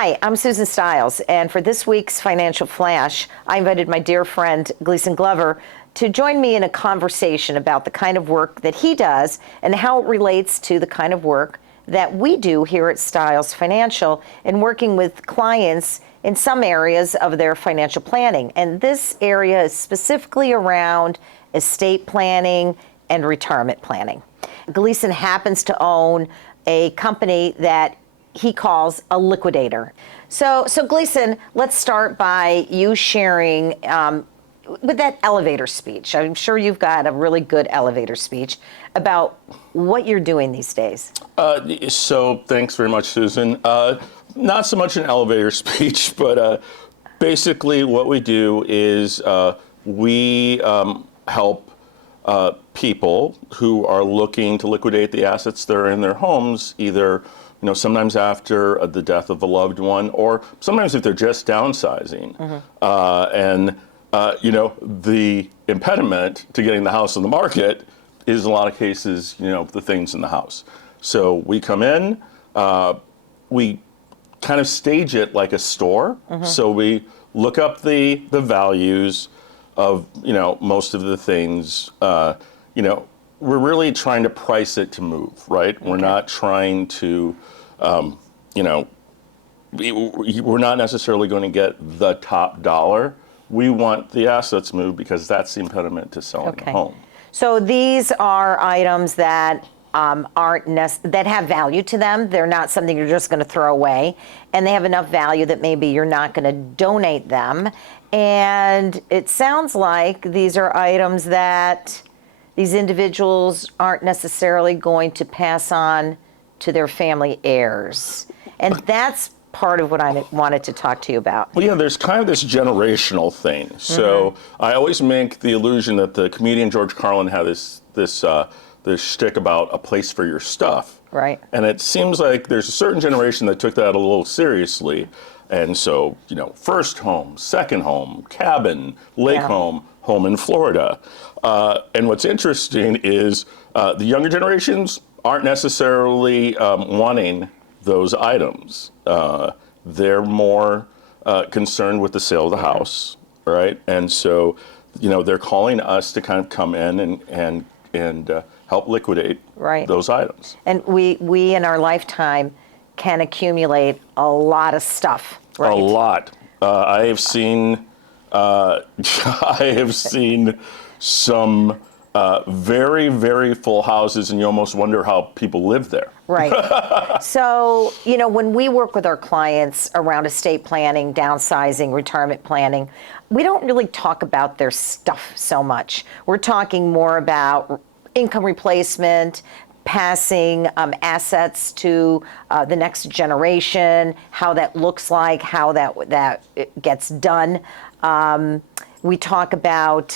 Hi, I'm Susan Stiles, and for this week's Financial Flash, I invited my dear friend Gleason Glover to join me in a conversation about the kind of work that he does and how it relates to the kind of work that we do here at Stiles Financial in working with clients in some areas of their financial planning. And this area is specifically around estate planning and retirement planning. Gleason happens to own a company that he calls a liquidator. So Gleason, let's start by you sharing with that elevator speech. I'm sure you've got a really good elevator speech about what you're doing these days. So thanks very much, Susan. Not so much an elevator speech, but basically what we do is we help people who are looking to liquidate the assets that are in their homes, either sometimes after the death of a loved one, or sometimes if they're just downsizing. The impediment to getting the house on the market is in a lot of cases, the things in the house. So we come in, we kind of stage it like a store. So we look up the values of, most of the things, we're really trying to price it to move, right? Okay. We're not trying to, we're not necessarily going to get the top dollar. We want the assets moved because that's the impediment to selling the home. So these are items that that have value to them. They're not something you're just going to throw away, and they have enough value that maybe you're not going to donate them. And it sounds like these are items that these individuals aren't necessarily going to pass on to their family heirs. And that's part of what I wanted to talk to you about. Well, yeah, there's kind of this generational thing. So I always make the illusion that the comedian George Carlin had this shtick about a place for your stuff. Right. And it seems like there's a certain generation that took that a little seriously. And so, first home, second home, cabin, lake home in Florida. And what's interesting is the younger generations aren't necessarily wanting those items. They're more concerned with the sale of the house, right? And so, they're calling us to kind of come in and help liquidate those items. And we in our lifetime can accumulate a lot of stuff, right? A lot. I have seen some very, very full houses, and you almost wonder how people live there. Right. So, when we work with our clients around estate planning, downsizing, retirement planning, we don't really talk about their stuff so much. We're talking more about income replacement, passing assets to the next generation, how that looks like, how that gets done. We talk about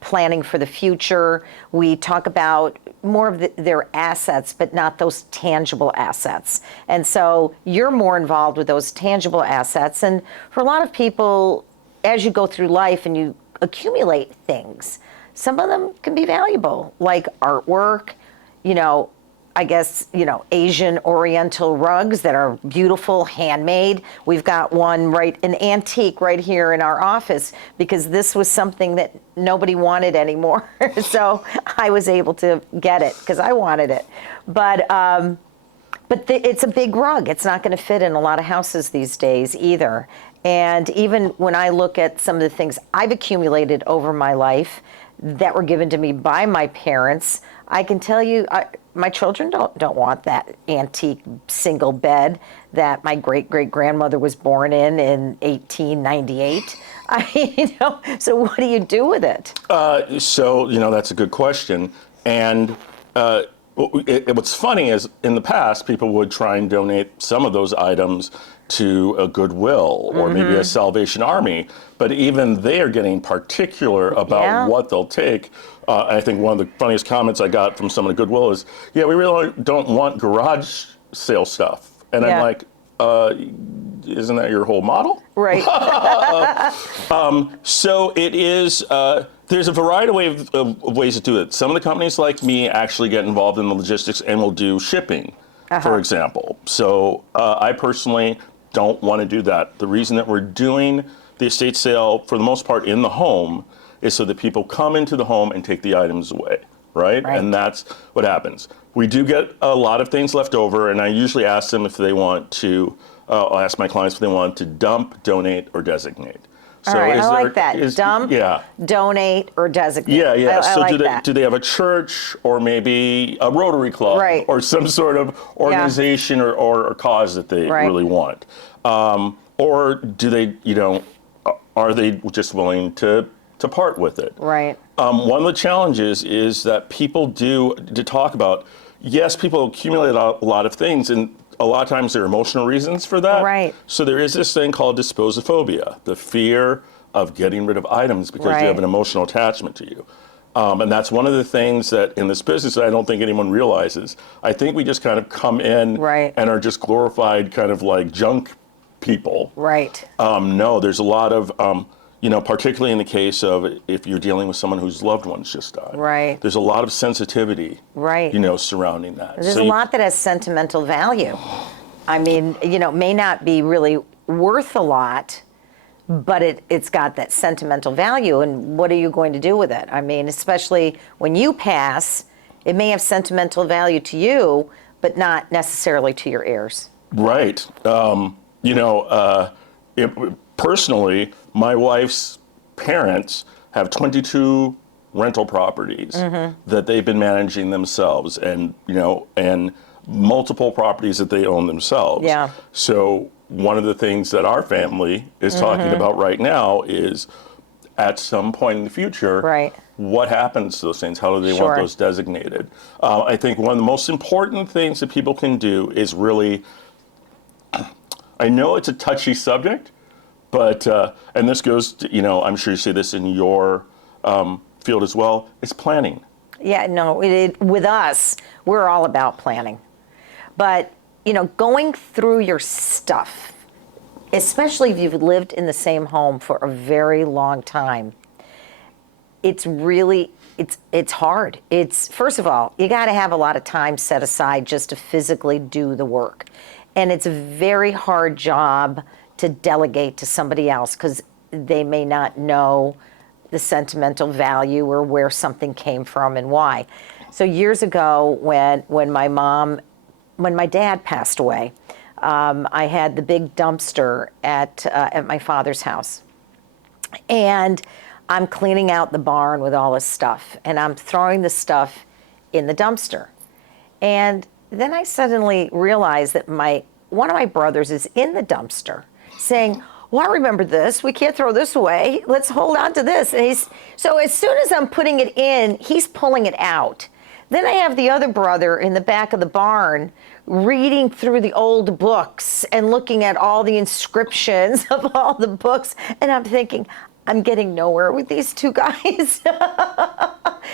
planning for the future. We talk about more of their assets, but not those tangible assets. And so you're more involved with those tangible assets. And for a lot of people, as you go through life and you accumulate things, some of them can be valuable, like artwork, I guess, Asian Oriental rugs that are beautiful, handmade. We've got one an antique right here in our office because this was something that nobody wanted anymore. So I was able to get it because I wanted it. But it's a big rug. It's not going to fit in a lot of houses these days either. And even when I look at some of the things I've accumulated over my life that were given to me by my parents, I can tell you, my children don't want that antique single bed that my great-great-grandmother was born in 1898. So what do you do with it? So that's a good question. And what's funny is in the past, people would try and donate some of those items to a Goodwill or maybe a Salvation Army, but even they are getting particular about what they'll take. I think one of the funniest comments I got from someone at Goodwill is, we really don't want garage sale stuff. And I'm like, isn't that your whole model? Right. So it is, there's a variety of ways to do it. Some of the companies like me actually get involved in the logistics and will do shipping, for example. So I personally don't want to do that. The reason that we're doing the estate sale, for the most part, in the home is so that people come into the home and take the items away, right? And that's what happens. We do get a lot of things left over, and I usually ask them if they want to, I'll ask my clients if they want to dump, donate, or designate. So all right, I like that. Dump, donate, or designate. Yeah, yeah. I So like do they have a church or maybe a Rotary Club or some sort of organization or cause that they really want? Or do they, are they just willing to part with it? Right. One of the challenges is that people to talk about, yes, people accumulate a lot of things, and a lot of times there are emotional reasons for that. Right. So there is this thing called disposophobia, the fear of getting rid of items because they have an emotional attachment to you. And that's one of the things that in this business I don't think anyone realizes. I think we just kind of come in and are just glorified kind of like junk people. Right. No, there's a lot of, particularly in the case of if you're dealing with someone whose loved ones just died. Right. There's a lot of sensitivity, surrounding that. There's a lot that has sentimental value. I mean, may not be really worth a lot, but it's got that sentimental value. And what are you going to do with it? I mean, especially when you pass, it may have sentimental value to you, but not necessarily to your heirs. Right. Personally, my wife's parents have 22 rental properties that they've been managing themselves, and multiple properties that they own themselves. Yeah. So one of the things that our family is talking about right now is, at some point in the future, what happens to those things? How do they want those designated? I think one of the most important things that people can do is really, I know it's a touchy subject, but, and this goes to, I'm sure you see this in your field as well, it's planning. Yeah, no, with us, we're all about planning. But, going through your stuff, especially if you've lived in the same home for a very long time, it's really, it's hard. First of all, you got to have a lot of time set aside just to physically do the work. And it's a very hard job to delegate to somebody else because they may not know the sentimental value or where something came from and why. So years ago, when my dad passed away, I had the big dumpster at my father's house, and I'm cleaning out the barn with all his stuff, and I'm throwing the stuff in the dumpster, and then I suddenly realized that one of my brothers is in the dumpster, saying, "Well, I remember this. We can't throw this away. Let's hold on to this." And so as soon as I'm putting it in, he's pulling it out. Then I have the other brother in the back of the barn reading through the old books and looking at all the inscriptions of all the books. And I'm thinking, I'm getting nowhere with these two guys.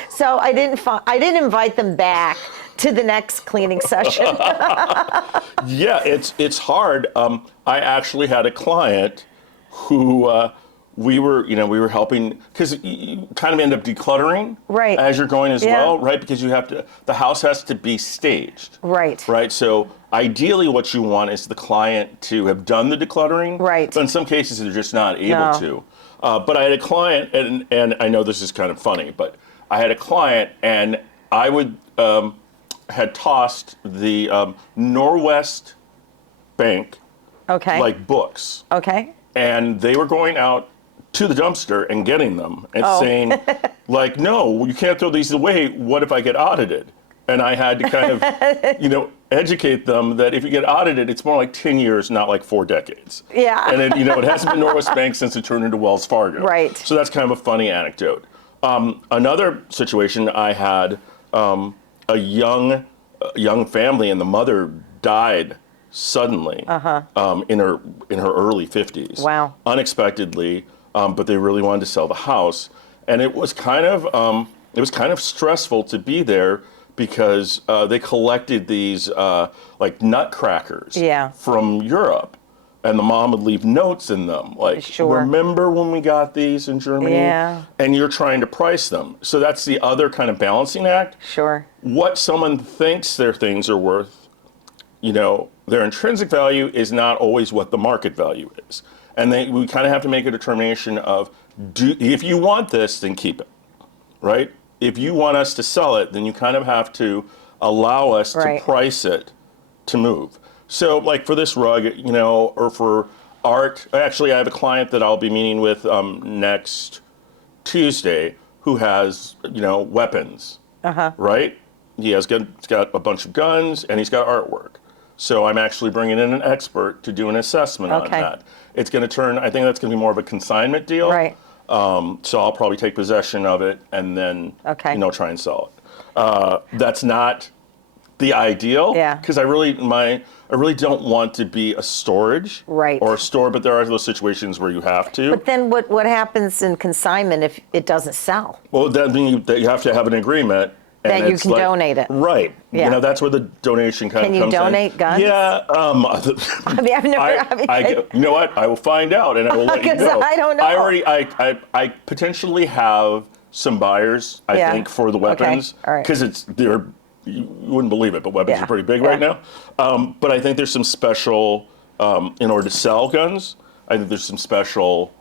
So I didn't invite them back to the nenext cleaning session. Yeah, it's hard. I actually had a client who we were helping, because you kind of end up decluttering as you're going as well, right? Because the house has to be staged. Right. So ideally what you want is the client to have done the decluttering. But in some cases they're just not able to. But I had a client, and I know this is kind of funny, but I had a client, and I had tossed the Norwest Bank like books. And they were going out to the dumpster and getting them and saying, like, "No, you can't throw these away. What if I get audited?" And I had to kind of, educate them that if you get audited, it's more like 10 years, not like 4 decades. Yeah. And it hasn't been Norwest Bank since it turned into Wells Fargo. Right. So that's kind of a funny anecdote. Another situation, I had a young family, and the mother died suddenly in her early 50s. Wow. Unexpectedly, but they really wanted to sell the house, and it was kind of stressful to be there because they collected these like nutcrackers from Europe, and the mom would leave notes in them like, "Remember when we got these in Germany?" And you're trying to price them. So that's the other kind of balancing act. What someone thinks their things are worth, their intrinsic value is not always what the market value is. And we kind of have to make a determination of, if you want this, then keep it, right? If you want us to sell it, then you kind of have to allow us to price it to move. So like for this rug, you know, or for art, actually I have a client that I'll be meeting with next Tuesday who has, you know, weapons, right? He's got a bunch of guns and he's got artwork. So I'm actually bringing in an expert to do an assessment on that. It's going to turn, I think that's going to be more of a consignment deal. Right. So I'll probably take possession of it and then, you know, try and sell it. That's not the ideal, because I really don't want to be a storage or a store, but there are those situations where you have to. But then what happens in consignment if it doesn't sell? Well, that means that you have to have an agreement. And that you can donate it. Right. Yeah. You know, that's where the donation kind of comes in. Can you donate guns? Yeah. I mean, I've never. You know what? I will find out and I will let you know. I don't know. I potentially have some buyers, I think, for the weapons. Because you wouldn't believe it, but weapons are pretty big right now. But I think there's some special, in order to sell guns, I think there's some special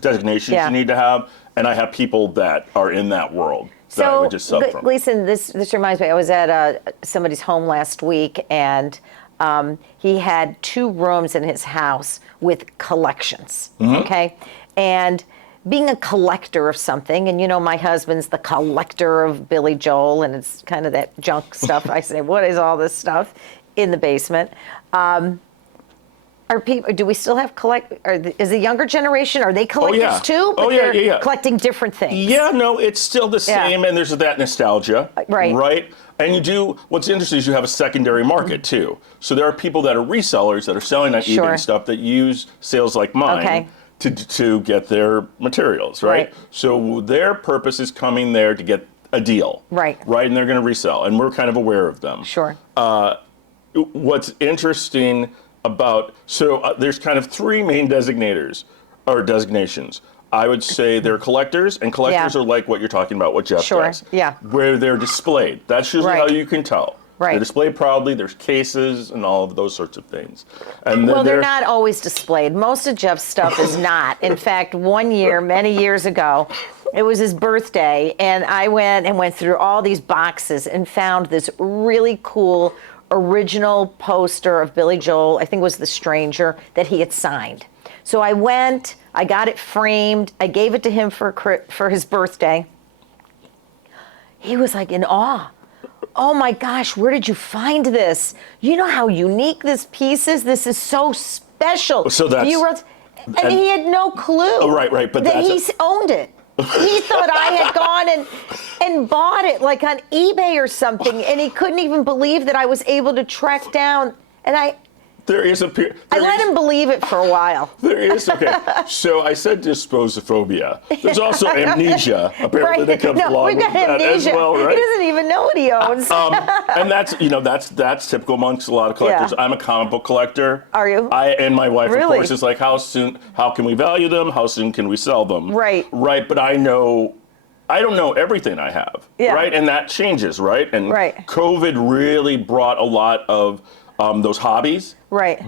designations you need to have. And I have people that are in that world. So, Gleason, this reminds me, I was at somebody's home last week, and he had 2 rooms in his house with collections, okay? And being a collector of something, and you know, my husband's the collector of Billy Joel, and it's kind of that junk stuff. I say, what is all this stuff in the basement? Do we still have is the younger generation, are they collectors too? But they're collecting different things. Yeah, no, it's still the same, and there's that nostalgia, right? And what's interesting is you have a secondary market too. So there are people that are resellers that are selling on eBay and stuff that use sales like mine to get their materials, right? So their purpose is coming there to get a deal, right? And they're going to resell, and we're kind of aware of them. What's interesting there's kind of 3 main designations. I would say they're collectors, and collectors are like what you're talking about, what Jeff does. Where they're displayed. That's usually how you can tell. They're displayed proudly, there's cases and all of those sorts of things. And well, they're not always displayed. Most of Jeff's stuff is not. In fact, one year, many years ago, it was his birthday, and I went through all these boxes and found this really cool original poster of Billy Joel, I think it was The Stranger, that he had signed. So I went, I got it framed, I gave it to him for his birthday. He was like in awe. Oh my gosh, where did you find this? You know how unique this piece is? This is so special. So that's... And he had no clue but that he owned it. He thought I had gone and bought it like on eBay or something, and he couldn't even believe that I was able to track down. And I let him believe it for a while. There is, So I said dysposophobia. There's also amnesia, apparently, that comes along with that as well, right? He doesn't even know what he owns. And that's typical amongst a lot of collectors. I'm a comic book collector. Are you? And my wife, of course, is like, how can we value them? How soon can we sell them? Right, but I don't know everything I have, right? And that changes, right? And COVID really brought a lot of those hobbies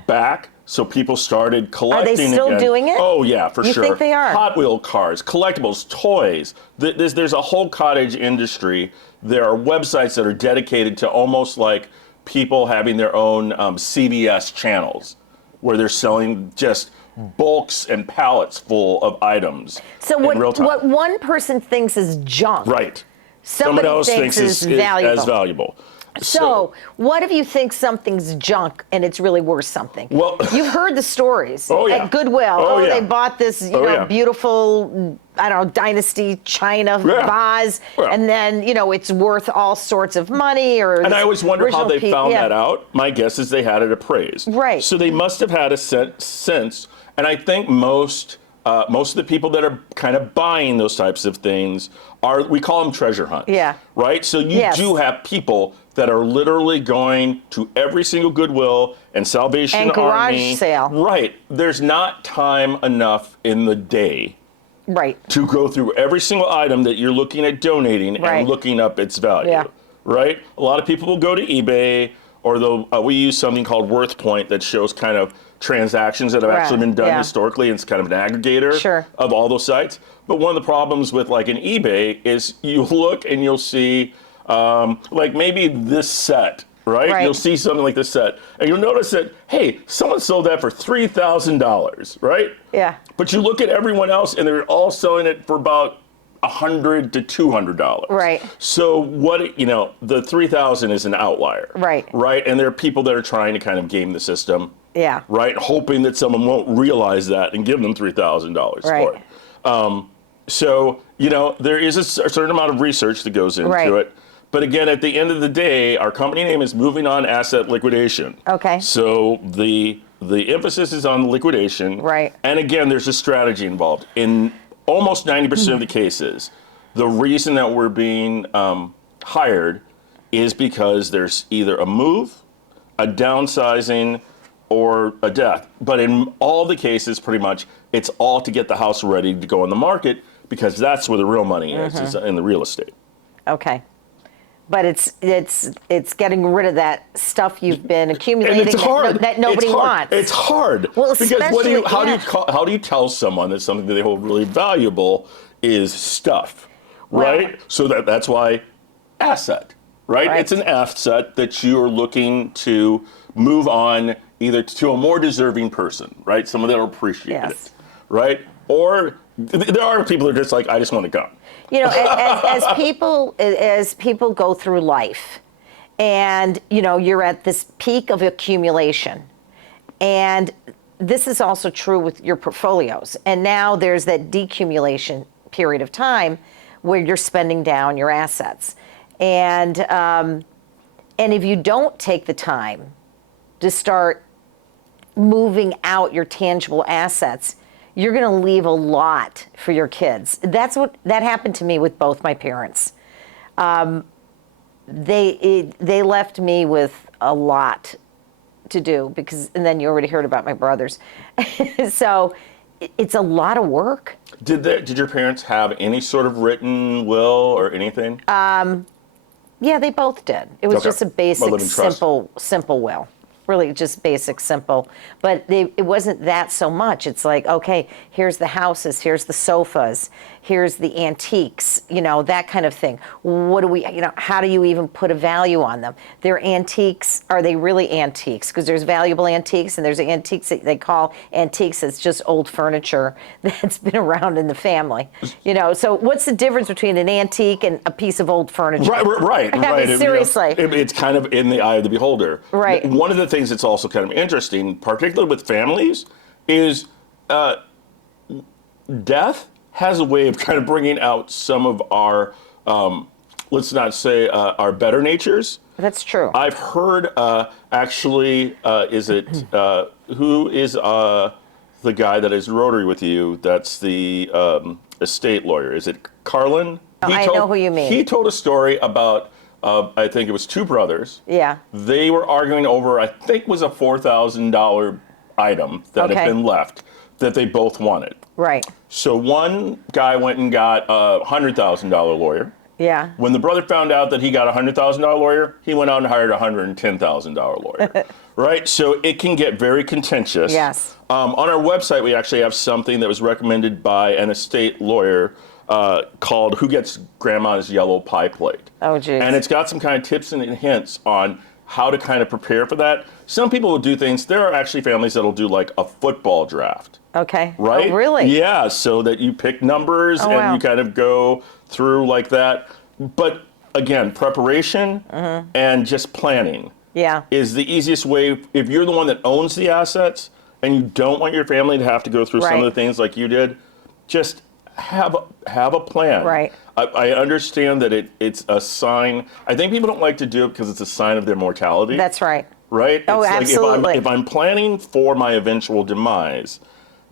back. So people started collecting again. Are they still doing it? Oh, yeah, for sure. You think they are? Hot wheel cars, collectibles, toys. There's a whole cottage industry. There are websites that are dedicated to almost like people having their own CBS channels where they're selling just bulks and pallets full of items in real time. What one person thinks is junk, somebody else thinks is valuable. So, what if you think something's junk and it's really worth something? Well, you've heard the stories at Goodwill. They bought this, beautiful, I don't know, Dynasty China vase, and then, it's worth all sorts of money. And I always wonder how they found that out. My guess is they had it appraised. Right. So they must have had a sense, and I think most of the people that are kind of buying those types of things we call them treasure hunts. Yeah. Right? So you do have people that are literally going to every single Goodwill and Salvation and garage Army. Sale. Right. There's not time enough in the day to go through every single item that you're looking at donating and looking up its value. Yeah. Right? A lot of people will go to eBay or we use something called Worth Point that shows kind of transactions that have actually been done historically. And it's kind of an aggregator of all those sites. But one of the problems with like an eBay is you look and you'll see like maybe this set, right? You'll see something like this set, and you'll notice that, hey, someone sold that for $3,000, right? Yeah. But you look at everyone else, and they're all selling it for about $100 to $200. Right. So what, the 3,000 is an outlier. Right. Right. And there are people that are trying to kind of game the system. Yeah. Right. Hoping that someone won't realize that and give them $3,000 for it. So, there is a certain amount of research that goes into it. But again, at the end of the day, our company name is Moving On Asset Liquidation. Okay. So the emphasis is on liquidation. Right. And again, there's a strategy involved. In almost 90% of the cases, the reason that we're being hired is because there's either a move, a downsizing, or a death. But in all the cases, pretty much, it's all to get the house ready to go on the market, because that's where the real money is in the real estate. Okay. But it's getting rid of that stuff you've been accumulating and it's hard. that nobody wants. It's hard. Well, because how do you tell someone that something that they hold really valuable is stuff, right? So that's why asset, right? It's an asset that you are looking to move on either to a more deserving person, right? Someone that will appreciate it, right? Or there are people that are just like, I just want a gun. As people go through life, and you're at this peak of accumulation, and this is also true with your portfolios. And now there's that decumulation period of time where you're spending down your assets, and if you don't take the time to start moving out your tangible assets, you're going to leave a lot for your kids. That happened to me with both my parents. They left me with a lot to do, and then you already heard about my brothers. So it's a lot of work. Did your parents have any sort of written will or anything? Yeah, they both did. It was just a basic, simple will. Really just basic, simple. But it wasn't that so much. It's like, okay, here's the houses, here's the sofas, here's the antiques, that kind of thing. What do we, how do you even put a value on them? They're antiques. Are they really antiques? Because there's valuable antiques, and there's antiques that they call antiques. It's just old furniture that's been around in the family. So what's the difference between an antique and a piece of old furniture? Right. I mean, seriously. It's kind of in the eye of the beholder. Right. One of the things that's also kind of interesting, particularly with families, is death has a way of kind of bringing out some of our, let's not say our better natures. That's true. I've heard, who is the guy that is Rotary with you? That's the estate lawyer. Is it Carlin? I know who you mean. He told a story about, I think it was two brothers. Yeah. They were arguing over, I think it was a $4,000 item that had been left that they both wanted. Right. So one guy went and got a $100,000 lawyer. Yeah. When the brother found out that he got a $100,000 lawyer, he went out and hired a $110,000 lawyer. Right? So it can get very contentious. Yes. On our website, we actually have something that was recommended by an estate lawyer called Who Gets Grandma's Yellow Pie Plate. Oh, geez. And it's got some kind of tips and hints on how to kind of prepare for that. Some people will do things. There are actually families that'll do like a football draft. Okay. Right? Oh, really? Yeah, so that you pick numbers and you kind of go through like that. But again, preparation and just planning is the easiest way. If you're the one that owns the assets and you don't want your family to have to go through some of the things like you did, just have a plan. Right. I understand that it's a sign. I think people don't like to do it because it's a sign of their mortality. That's right. Right? Oh, it's absolutely. Like if I'm planning for my eventual demise,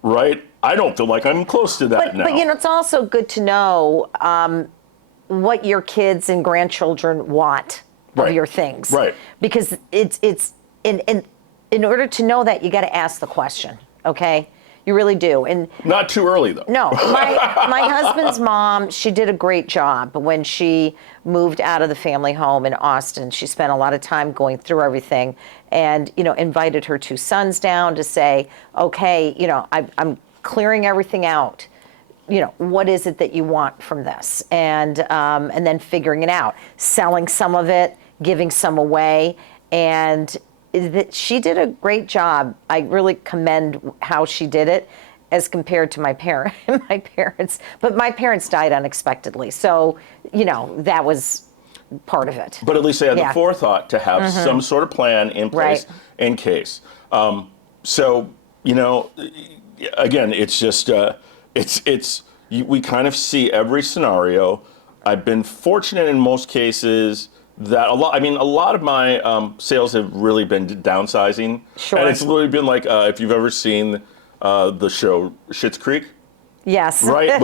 right, I don't feel like I'm close to that now. But it's also good to know what your kids and grandchildren want of your things. Right. Because it's in order to know that, you got to ask the question, okay? You really do. And not too early though. no, my husband's mom, she did a great job when she moved out of the family home in Austin. She spent a lot of time going through everything and, invited her 2 sons down to say, okay, I'm clearing everything out. What is it that you want from this? And then figuring it out, selling some of it, giving some away. And she did a great job. I really commend how she did it as compared to my parents. But my parents died unexpectedly. So, that was part of it. But at least they had Yeah. the forethought to have some sort of plan in place Right. in case. So, again, it's just, we kind of see every scenario. I've been fortunate in most cases that a lot of my sales have really been downsizing. Sure. And it's really been like, if you've ever seen the show Schitt's Creek, Yes. right?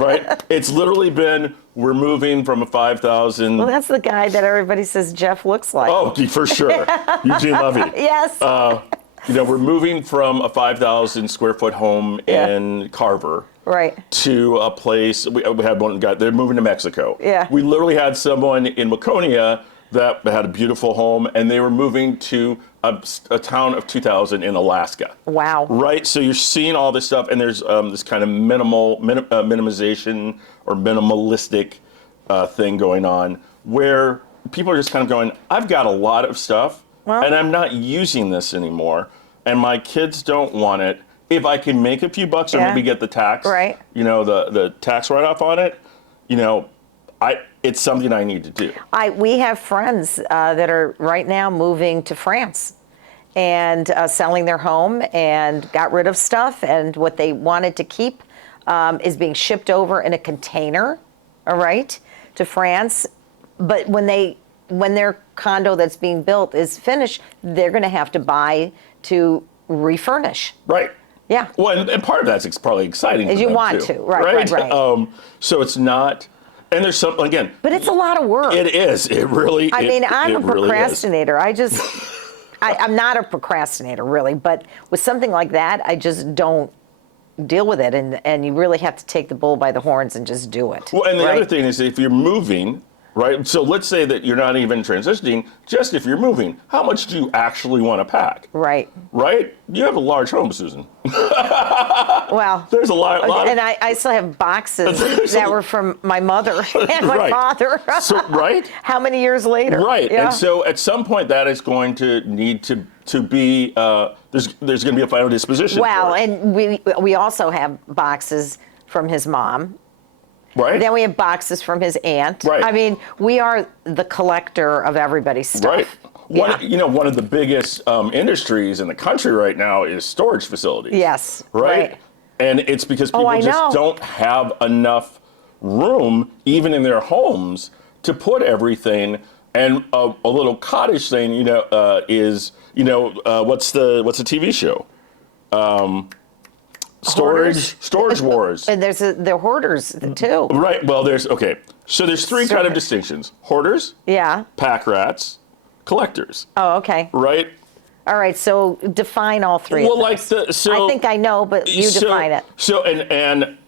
Right? It's literally been, we're moving from a 5,000. Well, that's the guy that everybody says Jeff looks like. Oh, for sure. Eugene Levy. Yes. We're moving from a 5,000 square foot home in Carver. Right. To a place, we had one guy, they're moving to Mexico. Yeah. We literally had someone in Waconia that had a beautiful home, and they were moving to a town of 2,000 in Alaska. Wow. Right? So you're seeing all this stuff, and there's this kind of minimization or minimalistic thing going on where people are just kind of going, I've got a lot of stuff, and I'm not using this anymore, and my kids don't want it. If I can make a few bucks or maybe get the tax, right. The tax write-off on it, it's something I need to do. We have friends that are right now moving to France and selling their home and got rid of stuff, and what they wanted to keep is being shipped over in a container, all right, to France. But when their condo that's being built is finished, they're going to have to buy to refurnish. Right. Yeah. Well, and part of that's probably exciting. As you want too, to, right. So it's not, and there's some, again. But it's a lot of work. It is. It really. I'm a really procrastinator. I'm not a procrastinator really, but with something like that, I just don't deal with it, and you really have to take the bull by the horns and just do it. Well, and the other thing is, if you're moving. Right. So let's say that you're not even transitioning. Just if you're moving, how much do you actually want to pack? Right. Right. You have a large home, Susan. Well, there's a lot. And I still have boxes that were from my mother and my father. So, right. How many years later? Right. Yeah. And so at some point that is going to need to be there's going to be a final disposition. Well, and we also have boxes from his mom. Right. Then we have boxes from his aunt. Right. I mean, we are the collector of everybody's stuff. Right. One of the biggest industries in the country right now is storage facilities. Yes. Right. And it's because people just don't have enough room, even in their homes, to put everything. And a little cottage thing, is, what's the TV show? Storage Wars. And there's the hoarders too. Right. Well, so there's three kind of distinctions: hoarders, pack rats, collectors. Oh, okay. Right. All right. So define all three. Well, of those. I think I know, but you define it. So and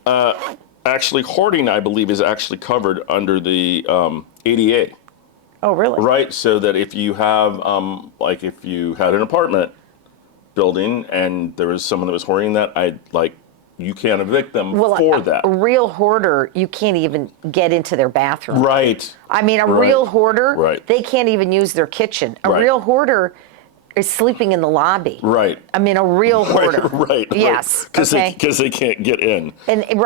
actually, hoarding, I believe, is actually covered under the ADA. Oh, really? Right. So that if you have, if you had an apartment building and there was someone that was hoarding that, you can't evict them for that. A real hoarder, you can't even get into their bathroom. Right. I mean, a real hoarder, they can't even use their kitchen. A real hoarder is sleeping in the lobby. Right. I mean, a real hoarder. Right. Yes. Because they can't get in. And a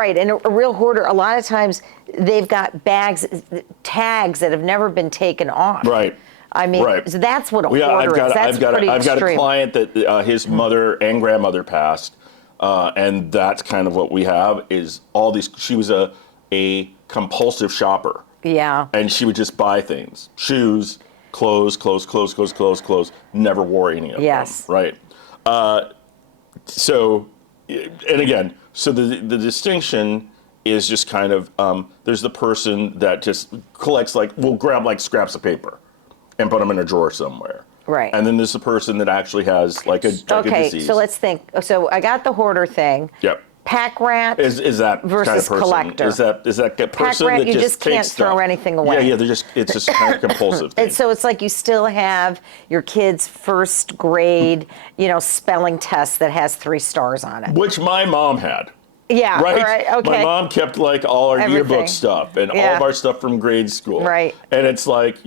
real hoarder, a lot of times they've got tags that have never been taken off. Right. I mean, so that's what a hoarder is. That's pretty extreme. I've got a client that his mother and grandmother passed, and that's kind of what we have is all these. She was a compulsive shopper. Yeah. And she would just buy things, shoes, clothes, never wore any of them. Yes. Right. So, and again, so the distinction is just kind of, there's the person that just collects will grab scraps of paper and put them in a drawer somewhere. Right. And then there's the person that actually has like a disease. So let's think. So I got the hoarder thing. Yep. Pack rat Is that versus kind of person? collector. Is that person rat, that you just just can't takes throw stuff. anything away. Yeah, it's just kind of compulsive thing. And so it's like you still have your kid's first grade, spelling test that has 3 stars on it. Which my mom had. Yeah, Right? okay. My mom kept like all our Everything. yearbook stuff and all of our stuff from grade school. Right. And it's like,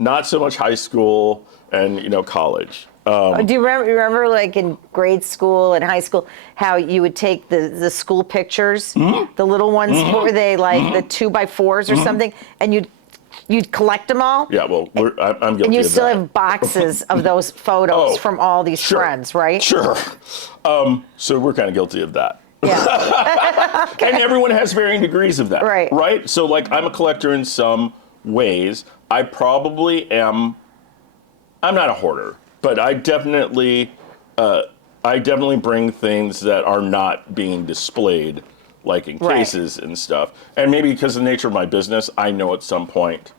not so much high school and, college. Do you remember like in grade school and high school how you would take the school pictures, the little ones, what were they like, the 2x4s or something, and you'd collect them all? Yeah, well, I'm guilty And you of still that. have boxes of those photos from all these friends, right? Sure. So we're kind of guilty of that. Yeah. And everyone has varying degrees of that. Right. Right? So like I'm a collector in some ways. I probably am, I'm not a hoarder, but I definitely bring things that are not being displayed, like in cases and stuff. And maybe because of the nature of my business, I know at some point,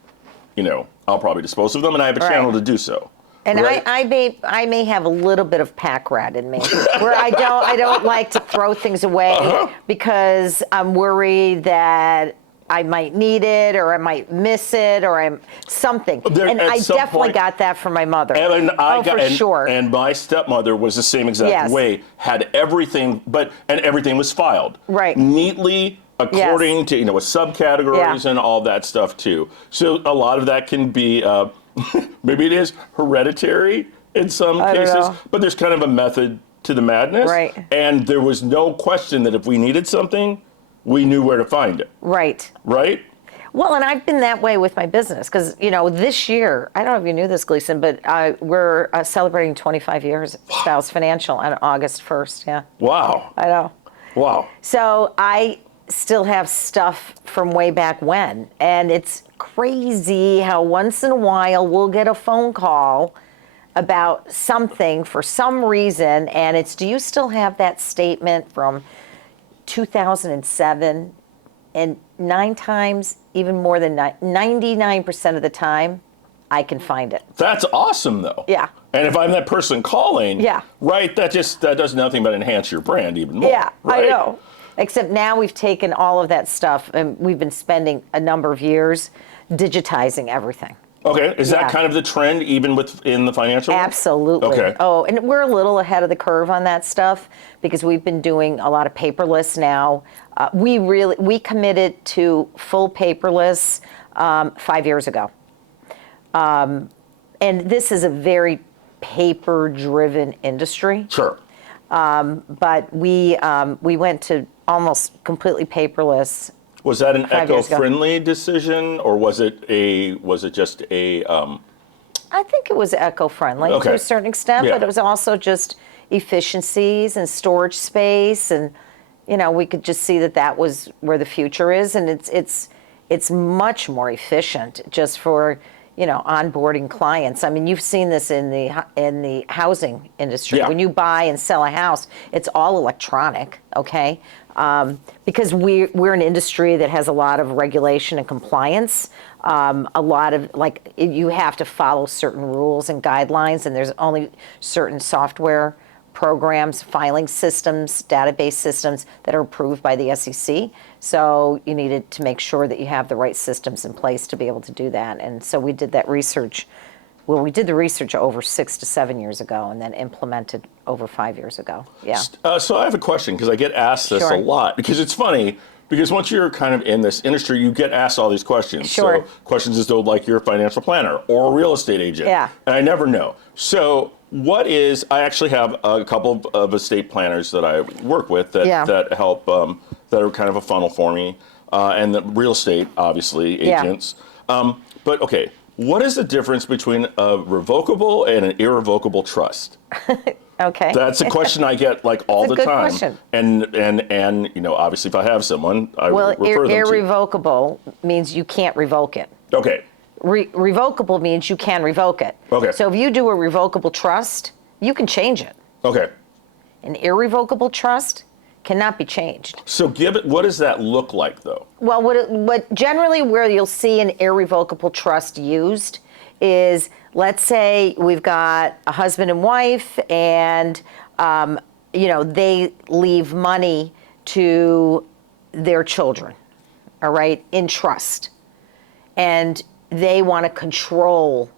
I'll probably dispose of them, and I have a channel to do so. And right? I may have a little bit of pack rat in me, where I don't like to throw things away because I'm worried that I might need it or I might miss it or I'm something. And I definitely got that from my mother. Sure. And my stepmother was the same exact way. Had everything, and everything was filed neatly according to with subcategories and all that stuff too. So a lot of that can be maybe it is hereditary in some cases, but there's kind of a method to the madness. Right. And there was no question that if we needed something, we knew where to find it. Right. Right? Well, and I've been that way with my business because, this year, I don't know if you knew this, Gleason, but we're celebrating 25 years at Spouse Financial on August 1st. Yeah. Wow. I know. Wow. So I still have stuff from way back when. And it's crazy how once in a while we'll get a phone call about something for some reason. And it's, do you still have that statement from 2007? And 9 times, even more than 99% of the time, I can find it. That's awesome, though. Yeah. And if I'm that person calling, right, that does nothing but enhance your brand even more. Yeah, right? I know. Except now we've taken all of that stuff and we've been spending a number of years digitizing everything. Okay, is that kind of the trend even within the financial world? Absolutely. Okay. Oh, and we're a little ahead of the curve on that stuff because we've been doing a lot of paperless now. We committed to full paperless 5 years ago. And this is a very paper-driven industry. Sure. But we went to almost completely paperless. Was that an eco-friendly decision, or was it just a? I think it was eco-friendly to a certain extent, but it was also just efficiencies and storage space, and we could just see that was where the future is, and it's much more efficient just for onboarding clients. I mean, you've seen this in the housing industry. Yeah. When you buy and sell a house, it's all electronic, okay? Because we're an industry that has a lot of regulation and compliance. A lot of, you have to follow certain rules and guidelines, and there's only certain software programs, filing systems, database systems that are approved by the SEC. So you needed to make sure that you have the right systems in place to be able to do that. And so we did that research. Well, we did the research over 6 to 7 years ago and then implemented over 5 years ago. Yeah. So I have a question because I get asked this a lot because it's funny. Because once you're kind of in this industry, you get asked all these questions. Sure. So questions as though like you're a financial planner or a real estate agent. Yeah. And I never know. So I actually have a couple of estate planners that I work with that help, that are kind of a funnel for me. And the real estate, obviously, agents. But okay, what is the difference between a revocable and an irrevocable trust? Okay. That's a question I get all the time. Question. And obviously if I have someone, I refer them to. Irrevocable means you can't revoke it. Okay. Revocable means you can revoke it. Okay. So if you do a revocable trust, you can change it. Okay. An irrevocable trust cannot be changed. So what does that look like though? Well, what generally where you'll see an irrevocable trust used is let's say we've got a husband and wife, and they leave money to their children, all right, in trust, and they want to control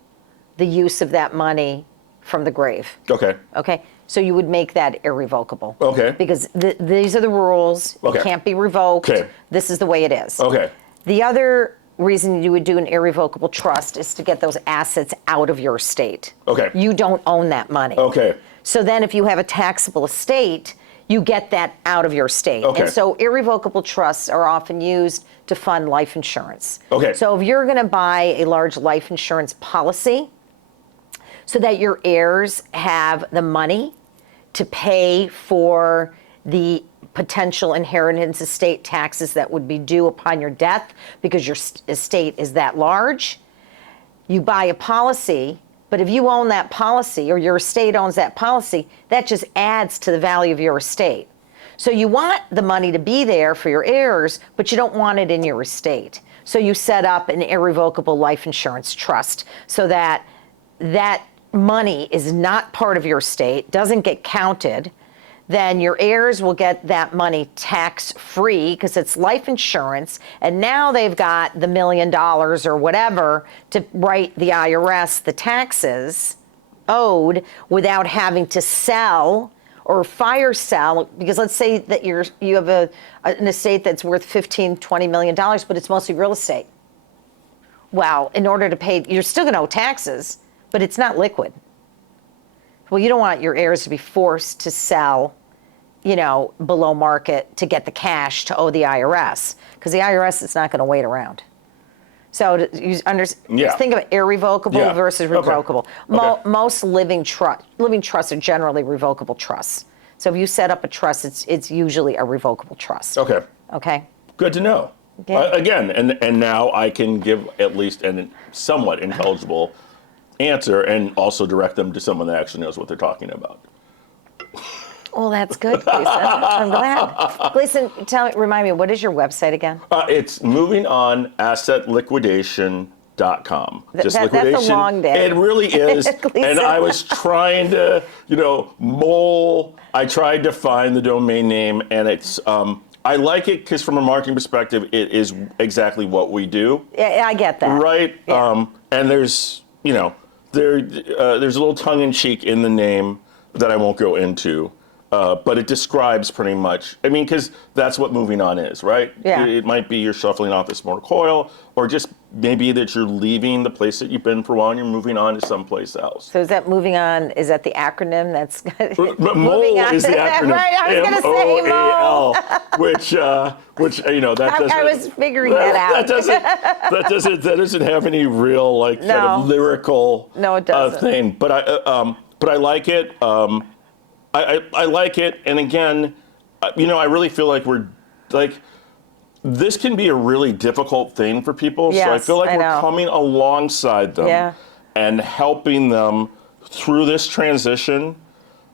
the use of that money from the grave. Okay. Okay, so you would make that irrevocable. Okay. Because these are the rules. Okay. It can't be revoked. Okay. This is the way it is. Okay. The other reason you would do an irrevocable trust is to get those assets out of your estate. Okay. You don't own that money. Okay. So then if you have a taxable estate, you get that out of your estate. Okay. And so irrevocable trusts are often used to fund life insurance. Okay. So if you're going to buy a large life insurance policy so that your heirs have the money to pay for the potential inheritance estate taxes that would be due upon your death because your estate is that large, you buy a policy. But if you own that policy or your estate owns that policy, that just adds to the value of your estate. So you want the money to be there for your heirs, but you don't want it in your estate. So you set up an irrevocable life insurance trust so that that money is not part of your estate, doesn't get counted. Then your heirs will get that money tax-free because it's life insurance, and now they've got the $1 million or whatever to write the IRS the taxes owed without having to sell or fire sell, because let's say that you have an estate that's worth $15-20 million, but it's mostly real estate. Well, in order to pay, you're still going to owe taxes, but it's not liquid. Well, you don't want your heirs to be forced to sell, below market to get the cash to owe the IRS, because the IRS is not going to wait around. So think of it, irrevocable versus revocable. Okay. Most living trusts are generally revocable trusts. So if you set up a trust, it's usually a revocable trust. Okay. Okay. Good to know. Yeah. Again, and now I can give at least a somewhat intelligible answer and also direct them to someone that actually knows what they're talking about. Well, that's good, Gleason. I'm glad. Gleason, remind me, what is your website again? It's movingoniassetliquidation.com. That's a long day. It really is. And I was trying to, I tried to find the domain name, and it's, I like it because from a marketing perspective, it is exactly what we do. Yeah, I get that. Right? Yeah. And there's, there's a little tongue-in-cheek in the name that I won't go into. But it describes pretty much, because that's what moving on is, right? Yeah. It might be you're shuffling off this motor coil, or just maybe that you're leaving the place that you've been for a while and you're moving on to someplace else. So is that moving on, is that the acronym that's... MOL is the acronym. Right, I was going to say MOL. which that doesn't... I was figuring that out. That doesn't have any real, kind of lyrical it doesn't. thing. But I like it. I like it, and again, I really feel like this can be a really difficult thing for people. Yes, so I feel like I we're know. coming alongside them and helping them through this transition.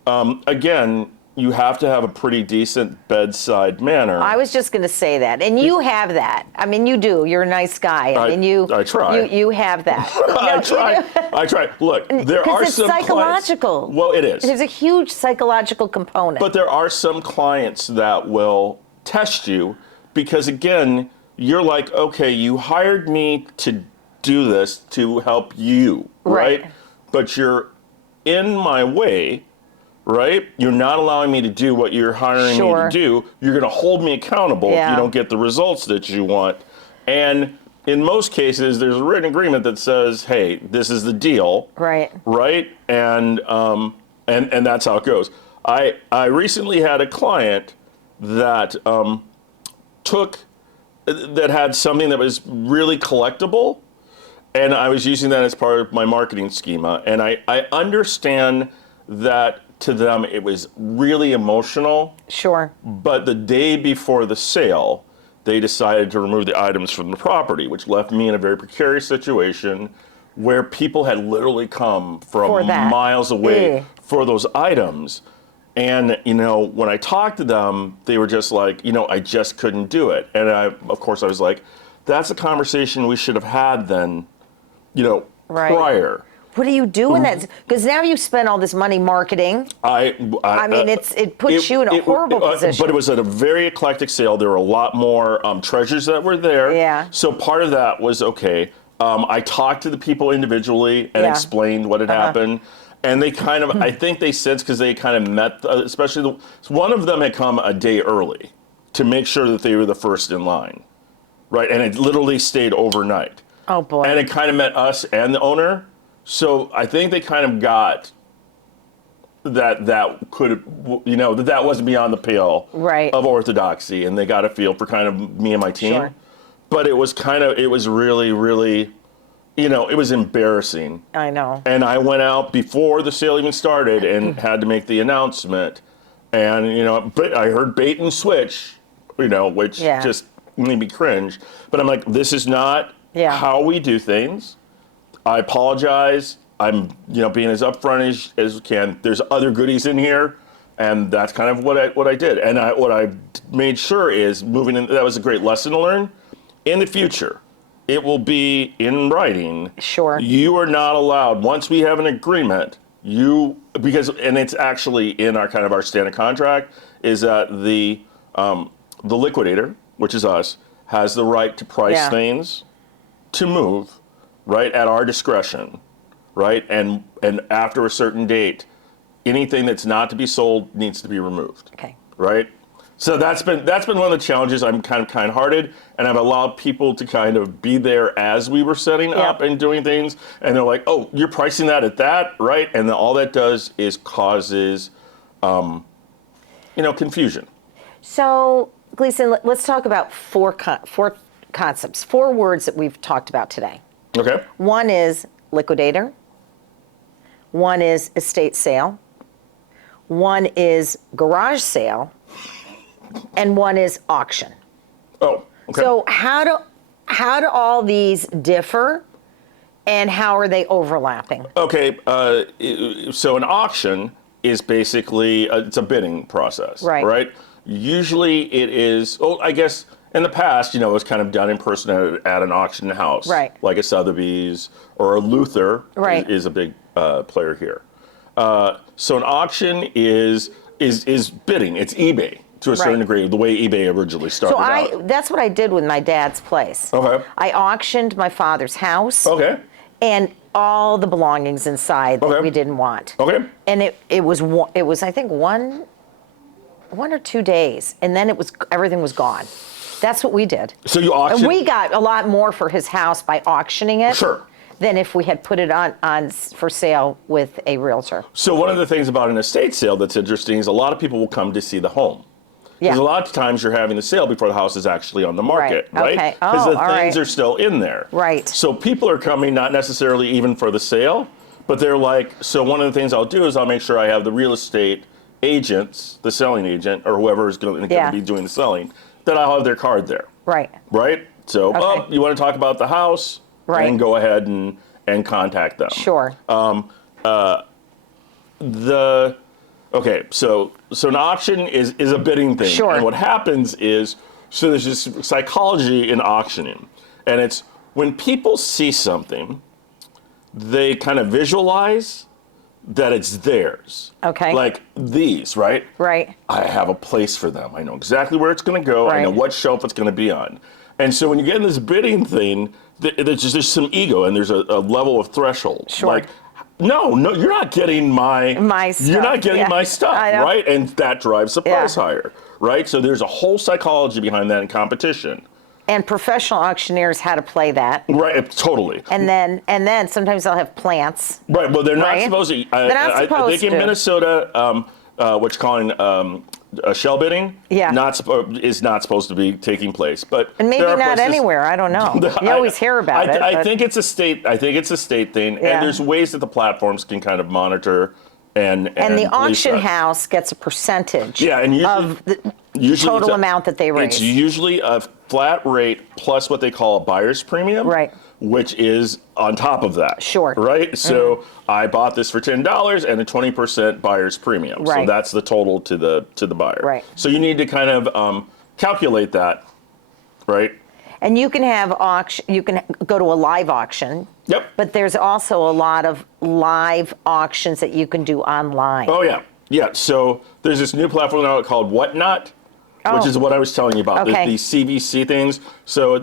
Again, you have to have a pretty decent bedside manner. I was just going to say that, and you have that. You do. You're a nice guy. I try. You have that. I try. Look, there are some psychological. Clients, well, it is. There's a huge psychological component. But there are some clients that will test you because, again, you're like, okay, you hired me to do this to help you, right? But you're in my way. Right? You're not allowing me to do what you're hiring me to do. You're going to hold me accountable if you don't get the results that you want. And in most cases, there's a written agreement that says, hey, this is the deal. Right? And that's how it goes. I recently had a client that that had something that was really collectible, and I was using that as part of my marketing schema. And I understand that to them, it was really emotional. Sure. But the day before the sale, they decided to remove the items from the property, which left me in a very precarious situation where people had literally come from miles away for those items. And, when I talked to them, they were just like, I just couldn't do it. And of course, I was like, that's a conversation we should have had then, prior. What do you do in that? Because now you spend all this money marketing. I mean, it puts you in a horrible position. But it was at a very eclectic sale. There were a lot more treasures that were there. Yeah. So part of that was, okay, I talked to the people individually and explained what had happened. And they kind of, I think they sensed, because they kind of met, especially one of them had come a day early to make sure that they were the first in line, right? And it literally stayed overnight. Oh, boy. And it kind of met us and the owner. So I think they kind of got that could, you know, that wasn't beyond the pale of orthodoxy. And they got a feel for kind of me and my team. Sure. But it was really, really, you know, it was embarrassing. I know. And I went out before the sale even started and had to make the announcement. And, you know, but I heard bait and switch, you know, which just made me cringe. But I'm like, this is not how we do things. I apologize. I'm, you know, being as upfront as we can. There's other goodies in here. And that's kind of what I did. And what I made sure is moving in, that was a great lesson to learn. In the future, it will be in writing. Sure. You are not allowed, once we have an agreement, and it's actually in our kind of our standard contract, is that the liquidator, which is us, has the right to price things to move, right, at our discretion, right? And after a certain date, anything that's not to be sold needs to be removed. Okay. Right? So that's been one of the challenges. I'm kind of kind-hearted, and I've allowed people to kind of be there as we were setting up and doing things, and they're like, "Oh, you're pricing that at that, right?" And then all that does is causes, you know, confusion. So, Gleason, let's talk about four concepts, 4 words that we've talked about today. Okay. One is liquidator. One is estate sale. One is garage sale. And one is auction. Oh, okay. So how do all these differ, and how are they overlapping? Okay, so an auction is basically it's a bidding process, right? Usually it is. Oh, I guess in the past, you know, it was kind of done in person at an auction house, right? Like a Sotheby's or a Luther, right? Is a big player here. So an auction is bidding. It's eBay. To a certain degree, the way eBay originally started out. That's what I did with my dad's place. Okay. I auctioned my father's house. Okay. And all the belongings inside that we didn't want. Okay. And it was I think one or 2 days, and then everything was gone. That's what we did. So you auctioned? And we got a lot more for his house by auctioning it. Sure. Than if we had put it on for sale with a realtor. So one of the things about an estate sale that's interesting is a lot of people will come to see the home. Because a lot of times you're having the sale before the house is actually on the market, right? Okay. Because the things are still in there. Right. So people are coming not necessarily even for the sale, but they're like, so one of the things I'll do is I'll make sure I have the real estate agents, the selling agent, or whoever is going to be doing the selling, that I'll have their card there. Right. Right? So, you want to talk about the house? Right. And go ahead and contact them. Sure. Okay, so an auction is a bidding thing. Sure. And what happens is, so there's this psychology in auctioning. And it's when people see something, they kind of visualize that it's theirs. Okay. Like these, right? Right. I have a place for them. I know exactly where it's going to go. Right. I know what shelf it's going to be on. And so when you get in this bidding thing, there's some ego and there's a level of threshold. Sure. Like, no, you're not getting my stuff. You're not getting my stuff, right? And that drives the price higher, right? So there's a whole psychology behind that in competition. And professional auctioneers how to play that. Right, totally. And then sometimes they'll have plants. Right, well, they're not supposed to. They're not supposed to. I think in Minnesota, what you're calling shell bidding is not supposed to be taking place. But and maybe not anywhere. I don't know. You always hear about it. I think it's a state. I think it's a state thing. Yeah. And there's ways that the platforms can kind of monitor and the auction house gets a percentage. Yeah, and of the total amount that they raise. It's usually a flat rate plus what they call a buyer's premium. Right. Which is on top of that. Sure. Right? So I bought this for $10 and a 20% buyer's premium. Right. So that's the total to the buyer. Right. So you need to kind of calculate that, right? And you can have auction. You can go to a live auction. Yep. But there's also a lot of live auctions that you can do online. Oh yeah, yeah. So there's this new platform now called Whatnot, which is what I was telling you about. Okay. The CVC things. So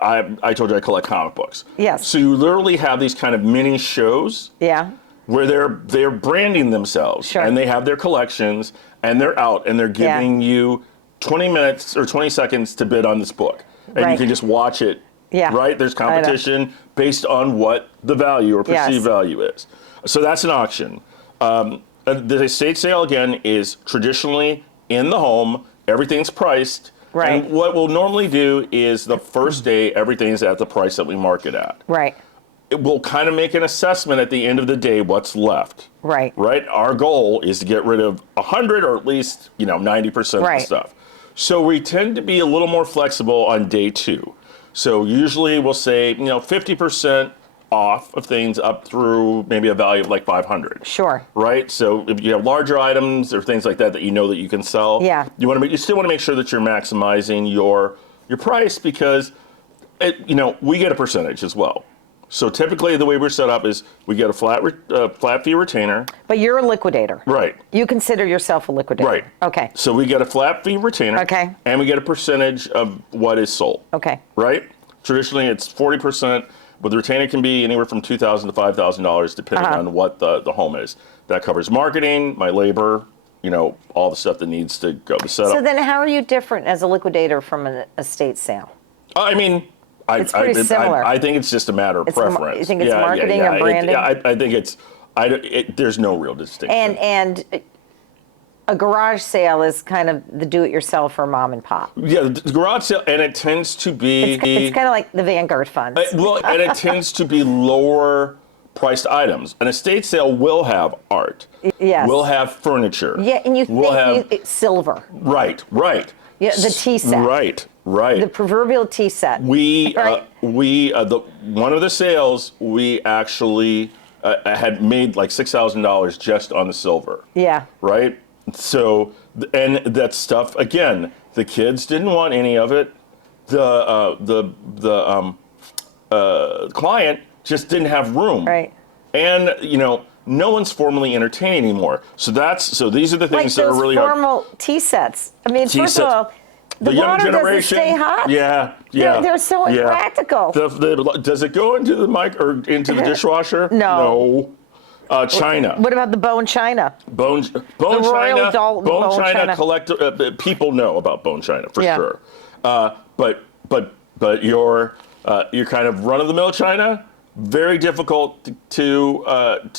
I told you I collect comic books. Yes. So you literally have these kind of mini shows. Yeah. Where they're branding themselves, Sure. and they have their collections, and they're out, and they're giving you 20 minutes or 20 seconds to bid on this book, and you Right. can just watch it. Yeah. Right. There's competition based on what the value or perceived value is. So that's an auction. The estate sale again is traditionally in the home. Everything's priced. Right. And what we'll normally do is the first day everything's at the price that we mark it at. Right. It will kind of make an assessment at the end of the day what's left. Right. Right? Our goal is to get rid of 100 or at least, 90% of the Right. stuff. So we tend to be a little more flexible on day 2. So usually we'll say, 50% off of things up through maybe a value of like 500. Sure. Right? So if you have larger items or things like that that you know that you can sell, Yeah. you still want to make sure that you're maximizing your price because we get a percentage as well. So typically the way we're set up is we get a flat fee retainer. But you're a liquidator. Right. You consider yourself a liquidator. Right. Okay. So we get a flat fee retainer. Okay. And we get a percentage of what is sold. Okay. Right? Traditionally it's 40%, but the retainer can be anywhere from $2,000 to $5,000 depending on what the home is. That covers marketing, my labor, all the stuff that needs to go to set up. So then how are you different as a liquidator from an estate sale? I mean, It's pretty similar. I think it's just a matter of preference. You think it's marketing or branding? I think there's no real distinction. And a garage sale is kind of the do-it-yourself or mom and pop. Yeah, the garage sale, and it tends to be... It's kind of like the Vanguard funds. And it tends to be lower priced items. An estate sale will have art. Yes. Will have furniture. Yeah, and silver. Right. Yeah, the tea set. Right. The proverbial tea set. One of the sales we actually had made like $6,000 just on the silver. Yeah. Right. So and that stuff again. The kids didn't want any of it. The client just didn't have room. Right. And no one's formally entertaining anymore. So these are the things that are really hard. Formal tea sets. I mean, Tea first sets. of all, the young water doesn't generation, stay hot. Yeah. They're so impractical. Does it go into the mic or into the dishwasher? No. China. What about the bone china? Bone Royal china. Dalton Bone bone china. china. People know about bone china for Yeah. sure. But your kind of run of the mill china. Very difficult to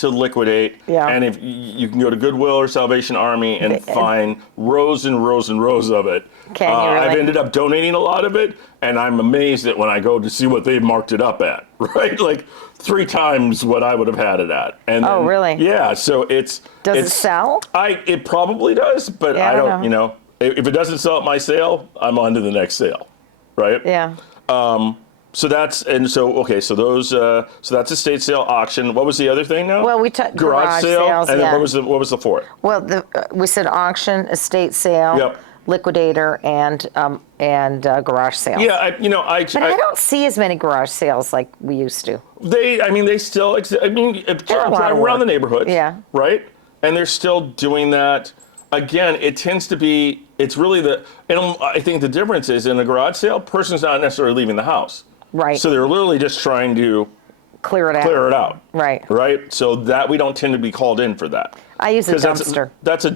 liquidate. Yeah. And if you can go to Goodwill or Salvation Army and find rows and rows and rows of it. Can you really? I've ended up donating a lot of it, and I'm amazed that when I go to see what they've marked it up at, right? Like 3 times what I would have had it at. And Oh, really? Yeah. So Does it sell? It probably does, but Yeah, I don't. If it doesn't sell at my sale, I'm on to the next sale, right? Yeah. So that's so that's estate sale, auction. What was the other thing now? Well, we took garage sales, and yeah. then what was the fourth? Well, we said auction, estate sale, Yep. liquidator, and garage sales. Yeah, But I don't see as many garage sales like we used to. They still exist. I mean, drive lot of around the work. neighborhoods, Yeah. right? And they're still doing that. Again, it tends to be. It's really and I think the difference is in a garage sale, person's not necessarily leaving the house. Right. So they're literally just trying to Clear it out. Right. Right. Right. So that we don't tend to be called in for that. I use a 'Cause dumpster. That's a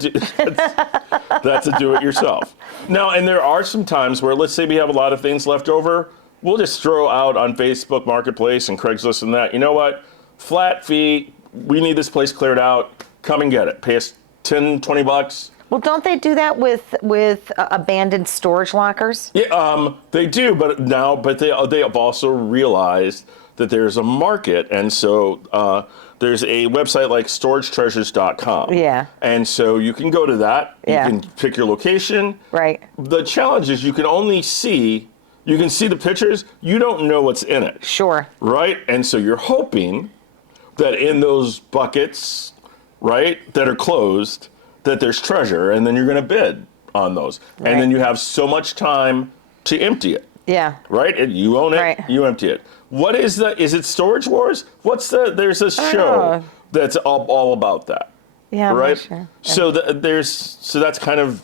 do-it-yourself. Now, and there are some times where, let's say we have a lot of things left over, we'll just throw out on Facebook Marketplace and Craigslist and that. You know what? Flat fee. We need this place cleared out. Come and get it. Pay us $10-20. Well, don't they do that with abandoned storage lockers? Yeah, they do, but they have also realized that there's a market, and so there's a website like storagetreasures.com. Yeah. And so you can go to that. Yeah. You can pick your location. Right. The challenge is you can see the pictures. You don't know what's in it. Sure. Right? And so you're hoping that in those buckets, right, that are closed, that there's treasure, and then you're going to bid on those. Right. And then you have so much time to empty it. Yeah. Right? And you own it, Right. you empty it. What is it Storage Wars? There's a show that's all about that. Yeah, I'm not right? sure. So that's kind of,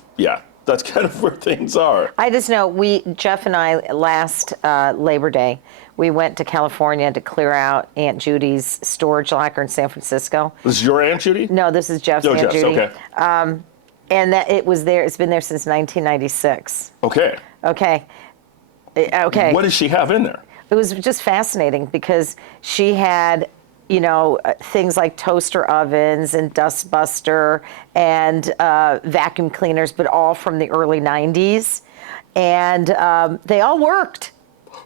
that's kind of where things are. I just know Jeff and I, last Labor Day, we went to California to clear out Aunt Judy's storage locker in San Francisco. This is your Aunt Judy? No, this is Jeff's Aunt Jeff's, Judy. okay. And that it was there. It's been there since 1996. Okay. Okay. Okay. What does she have in there? It was just fascinating because she had, things like toaster ovens and dustbuster and vacuum cleaners, but all from the early 90s. And they all worked.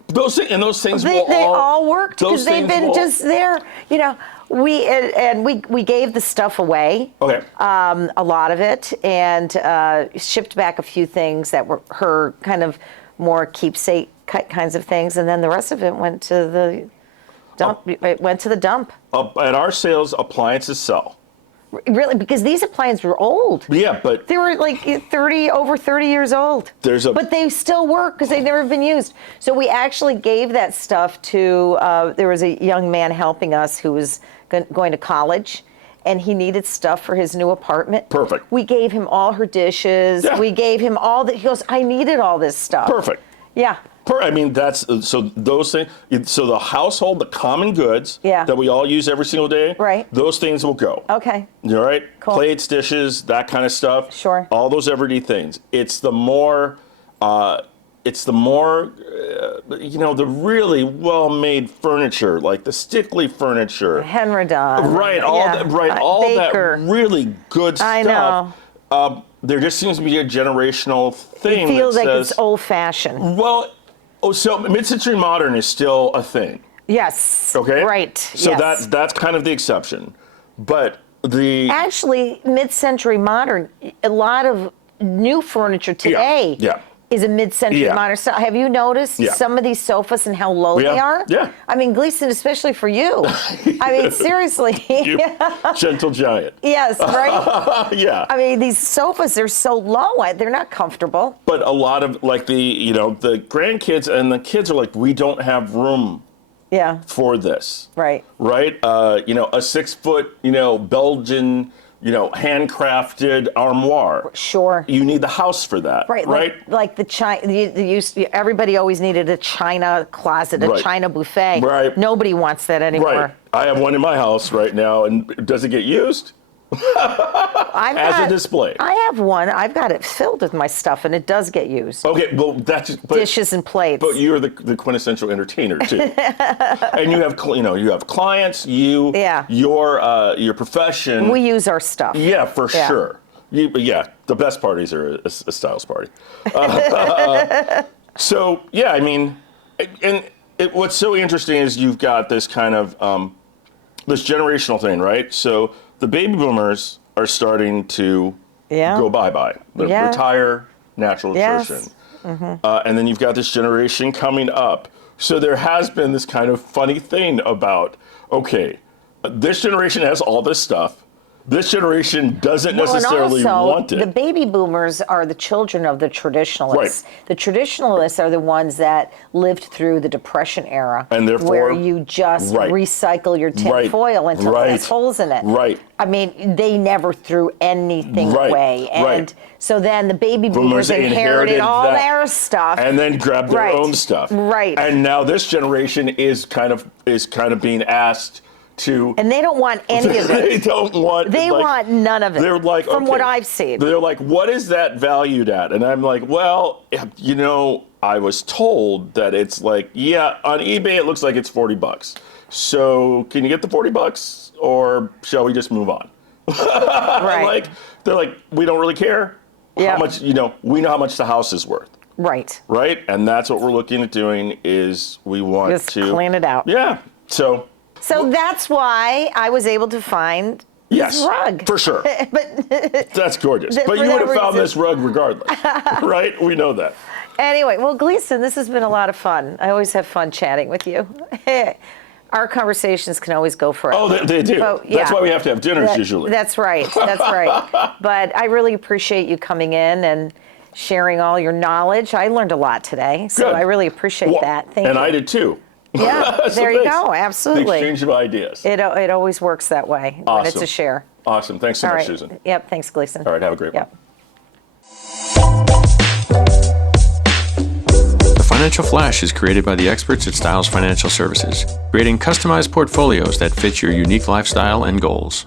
Those things They all worked because they've been just there. We gave the stuff away. Okay. A lot of it, and shipped back a few things that were her kind of more keepsake kinds of things, and then the rest of it went to the dump. It went to the dump. At our sales, appliances sell. Really, because these appliances were old. Yeah, but They were like over 30 years old. But they still work because they've never been used. So we actually gave that stuff to, there was a young man helping us who was going to college, and he needed stuff for his new apartment. Perfect. We gave him all her dishes. Yeah. We gave him all that. He goes, I needed all this stuff. Perfect. Yeah. I mean, so those things, so the household, the common goods that we all use every single day, Right. those things will go. Okay. All right? Cool. Plates, dishes, that kind of stuff. Sure. All those everyday things. It's the more, the really well-made furniture, like the stickly furniture. Henredon. Right, all Baker. that really good stuff. I know. There just seems to be a generational thing. It feels that like says, it's old-fashioned. Well, so mid-century modern is still a thing. Yes. Okay. Right. So yes. that's kind of the exception, but Actually, mid-century modern, a lot of new furniture today is a mid-century modern style. Have you noticed some of these sofas and how low they are? Yeah. I mean, Gleason, especially for you. I mean, seriously. You gentle giant. Yes, right? Yeah. I mean, these sofas are so low, they're not comfortable. But a lot of the grandkids and the kids are like, we don't have room for this. Right. Right? A 6-foot, Belgian, handcrafted armoire. Sure. You need the house for that. Right. Like the China, everybody always needed a China closet, a China buffet. Right. Nobody wants that anymore. Right. I have one in my house right now, and does it get used? As a display. I have one. I've got it filled with my stuff, and it does get used. Okay, well, dishes and plates. But you're the quintessential entertainer too, and you have clients. Your profession. We use our stuff. Yeah, for sure. The best parties are a styles party. So yeah, I mean, what's so interesting is you've got this kind of this generational thing, right? So the baby boomers are starting to go bye-bye. Retire, natural attrition. And then you've got this generation coming up. So there has been this kind of funny thing about, okay, this generation has all this stuff. This generation doesn't necessarily want it. The baby boomers are the children of the traditionalists. Right. The traditionalists are the ones that lived through the Depression era, and therefore, where you just recycle your tin foil until it has holes in it. Right. I mean, they never threw anything away. And so then the baby boomers inherited all their stuff. And then grabbed their own stuff. Right. And now this generation is kind of being asked to, and they don't want any of it. They want none of it. They're like, from what I've seen. They're like, what is that valued at? And I'm like, well, I was told that it's like, on eBay it looks like it's $40. So can you get the $40, or shall we just move on? Right. They're like, we don't really care. How much, we know how much the house is worth. Right. Right? And that's what we're looking at doing is we want just to clean it out. Yeah. So that's why I was able to find this rug. For sure. But that's gorgeous. But you would have found this rug regardless. Right? We know that. Anyway, well, Gleason, this has been a lot of fun. I always have fun chatting with you. Our conversations can always go forever. Oh, they do. So, that's why we have to have dinners usually. That's right. That's right. But I really appreciate you coming in and sharing all your knowledge. I learned a lot today, so Good. I really appreciate Well, that. Thank you. And I did too. Yeah, So there you thanks. go. The Absolutely. exchange of ideas. It always works that way when it's a Awesome. share. Awesome. Thanks so All much, right. Susan. Yep. Thanks, Gleason. All right. Have a great Yep. one. The Financial Flash is created by the experts at Styles Financial Services, creating customized portfolios that fit your unique lifestyle and goals.